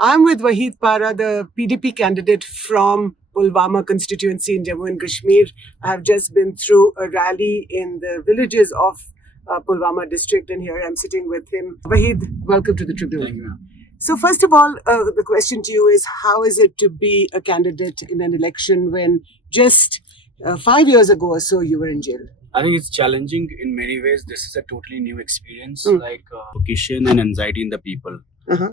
I'm with Waheed Parra, the PDP candidate from Pulwama constituency in Jammu and Kashmir. I have just been through a rally in the villages of Pulwama district, and here I'm sitting with him. Waheed, welcome to the Tribune. Thank you. So first of all, the question to you is, how is it to be a candidate in an election when just 5 years ago or so you were in jail? I think it's challenging in many ways. This is a totally new experience, like vocation and anxiety in the people.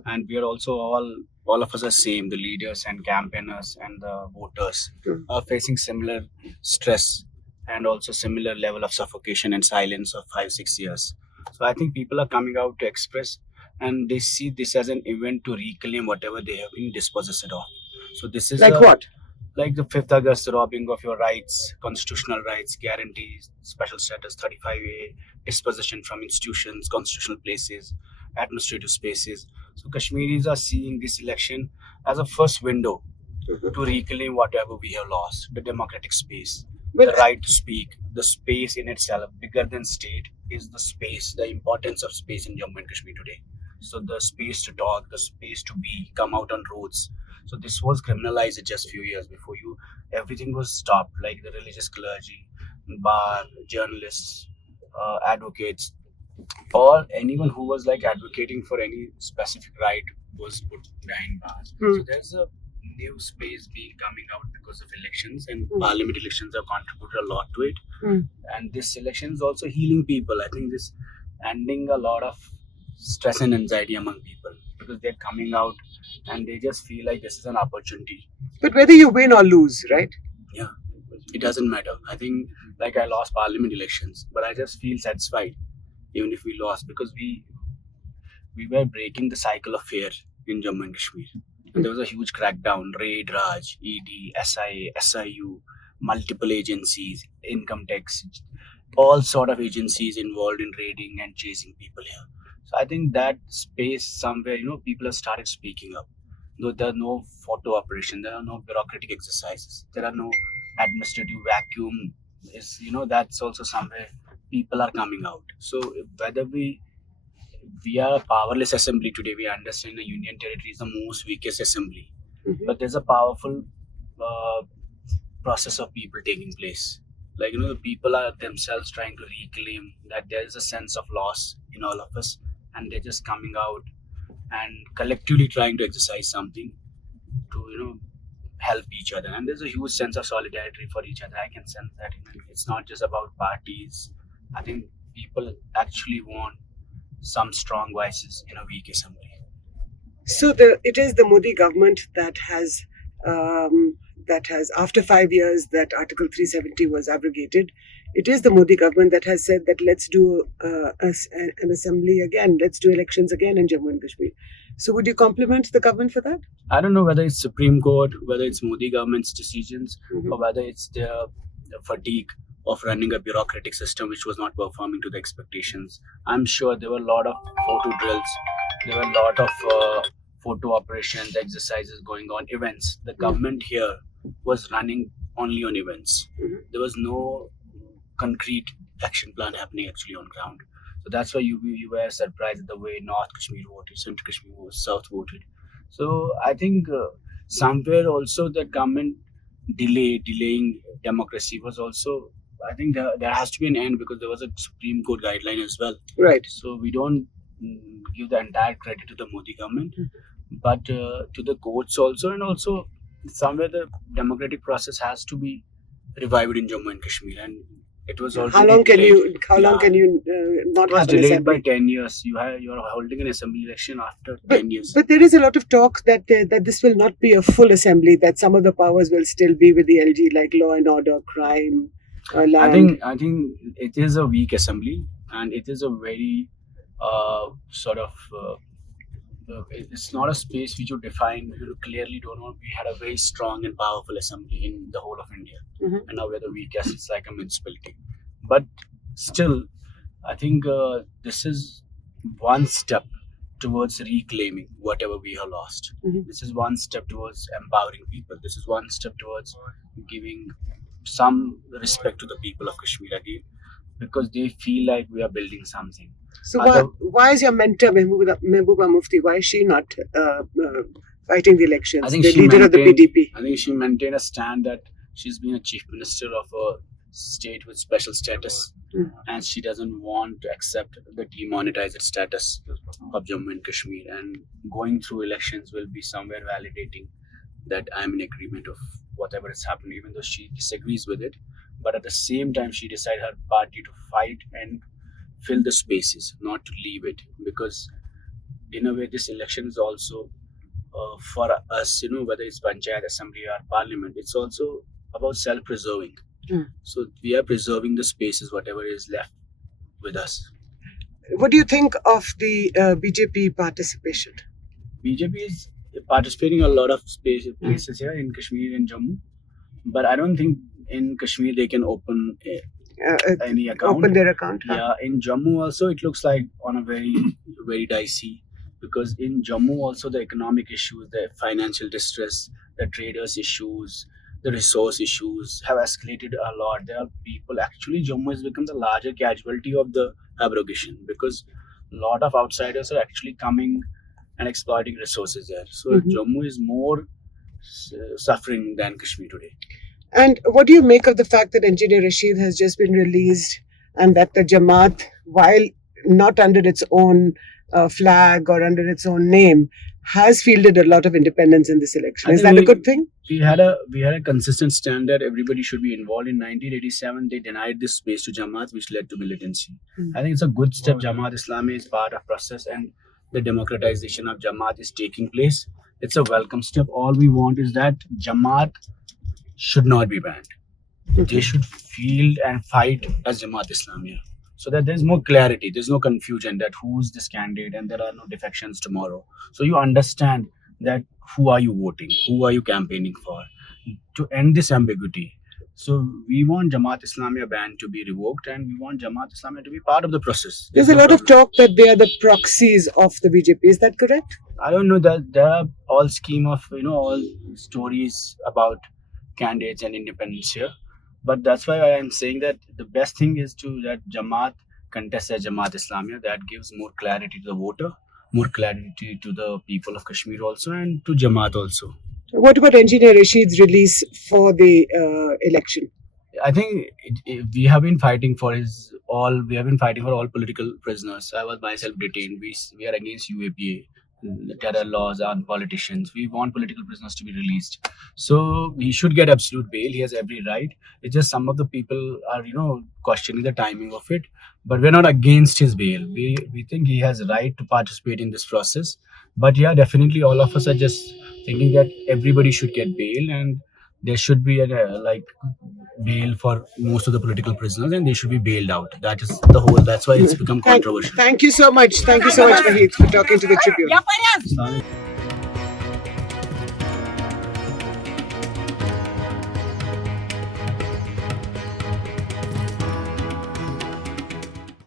And we are also all of us are same. The leaders and campaigners and the voters are facing similar stress and also similar level of suffocation and silence of 5-6 years. So I think people are coming out to express, and they see this as an event to reclaim whatever they have been dispossessed of. So this is Like what? Like the 5th August robbing of your rights, constitutional rights, guarantees, special status 35A, dispossession from institutions, constitutional places, administrative spaces. So Kashmiris are seeing this election as a first window to reclaim whatever we have lost, the democratic space, the right to speak, the space in itself, bigger than state, is the space, the importance of space in Jammu and Kashmir today. So the space to talk, the space to be, come out on roads. So this was criminalized just few years before you. Everything was stopped, like the religious clergy, bar, journalists, advocates, or anyone who was like advocating for any specific right was put behind bars. So there's a new space being coming out because of elections, and parliament elections have contributed a lot to it. And this election is also healing people. I think this ending a lot of stress and anxiety among people, because they're coming out and they just feel like this is an opportunity. But whether you win or lose, right? Yeah, it doesn't matter. I think like I lost parliament elections, but I just feel satisfied even if we lost, because we were breaking the cycle of fear in Jammu and Kashmir. And there was a huge crackdown, raid, Raj, ED, SIA, SIU, multiple agencies, income tax, all sort of agencies involved in raiding and chasing people here. So I think that space somewhere, people have started speaking up. Though there are no photo operation, there are no bureaucratic exercises, there are no administrative vacuum. That's also somewhere people are coming out. So whether we are a powerless assembly today, we understand the union territory is the most weakest assembly, but there's a powerful process of people taking place. Like the people are themselves trying to reclaim that there is a sense of loss in all of us, and they're just coming out and collectively trying to exercise something to help each other. And there's a huge sense of solidarity for each other. I can sense that it's not just about parties. I think people actually want some strong voices in a weak assembly. So it is the Modi government that has after 5 years that Article 370 was abrogated. It is the Modi government that has said that let's do an assembly again, let's do elections again in Jammu and Kashmir. So would you compliment the government for that? I don't know whether it's Supreme Court, whether it's Modi government's decisions, or whether it's the fatigue of running a bureaucratic system which was not performing to the expectations. I'm sure there were a lot of photo drills, there were a lot of photo operations, exercises going on, events. The government here was running only on events. There was no concrete action plan happening actually on ground. So that's why you were surprised at the way North Kashmir voted, Central Kashmir voted, South voted. So I think somewhere also the government delaying democracy was also, I think there has to be an end, because there was a Supreme Court guideline as well. Right. So we don't give the entire credit to the Modi government, but to the courts also, and also somewhere the democratic process has to be revived in Jammu and Kashmir. And it was already How long can delayed. you not It was have an delayed assembly? by 10 years. You are holding an assembly election after 10 years. But there is a lot of talk that this will not be a full assembly, that some of the powers will still be with the LG, like law and order, crime, land. I think it is a weak assembly, and it is a very it's not a space which you define. You clearly don't know. We had a very strong and powerful assembly in the whole of India, and now we're the weakest. It's like a municipality. But still, I think this is one step towards reclaiming whatever we have lost. This is one step towards empowering people. This is one step towards giving some respect to the people of Kashmir again, because they feel like we are building something. So why is your mentor Mehbooba Mufti? Why is she not fighting the elections, I think the she leader of the maintained- PDP. I think she maintained a stand that she's been a chief minister of a state with special status, and she doesn't want to accept the demonetized status of Jammu and Kashmir. And going through elections will be somewhere validating that I'm in agreement of whatever is happening, even though she disagrees with it. But at the same time, she decided her party to fight and fill the spaces, not to leave it, because in a way, this election is also for us, whether it's panchayat, assembly, or parliament, it's also about self-preserving. So we are preserving the spaces, whatever is left with us. What do you think of the BJP participation? BJP is participating in a lot of places here in Kashmir and Jammu, but I don't think in Kashmir they can open any account. Open their account. Yeah, in Jammu also it looks like on a very dicey, because in Jammu also the economic issues, the financial distress, the traders issues, the resource issues have escalated a lot. There are people, actually Jammu has become the larger casualty of the abrogation, because a lot of outsiders are actually coming and exploiting resources there. So Jammu is more suffering than Kashmir today. And what do you make of the fact that Engineer Rashid has just been released, and that the Jamaat, while not under its own flag or under its own name, has fielded a lot of independents in this election? Is that a good thing? We had a consistent stand that everybody should be involved. In 1987, they denied this space to Jamaat, which led to militancy. I think it's a good step. Jamaat Islami is part of process, and the democratization of Jamaat is taking place. It's a welcome step. All we want is that Jamaat should not be banned. They should field and fight as Jamaat Islami, so that there's more clarity, there's no confusion that who's this candidate, and there are no defections tomorrow. So you understand that who are you voting, who are you campaigning for, to end this ambiguity. So we want Jamaat Islami ban to be revoked, and we want Jamaat Islami to be part of the process. There's a lot of talk that they are the proxies of the BJP. Is that correct? I don't know, that there are all scheme of all stories about candidates and independents here, but that's why I am saying that the best thing is that Jamaat contest as Jamaat Islami. That gives more clarity to the voter, more clarity to the people of Kashmir also, and to Jamaat also. What about Engineer Rashid's release for the election? I think we have been fighting for all political prisoners. I was myself detained. We are against UAPA, terror laws on politicians. We want political prisoners to be released. So he should get absolute bail. He has every right. It's just some of the people are, questioning the timing of it. But we're not against his bail. We think he has a right to participate in this process. But yeah, definitely all of us are just thinking that everybody should get bail, and there should be a bail for most of the political prisoners, and they should be bailed out. That is the whole. That's why it's become controversial. Thank you so much. Thank you so much, Waheed, for talking to the Tribune.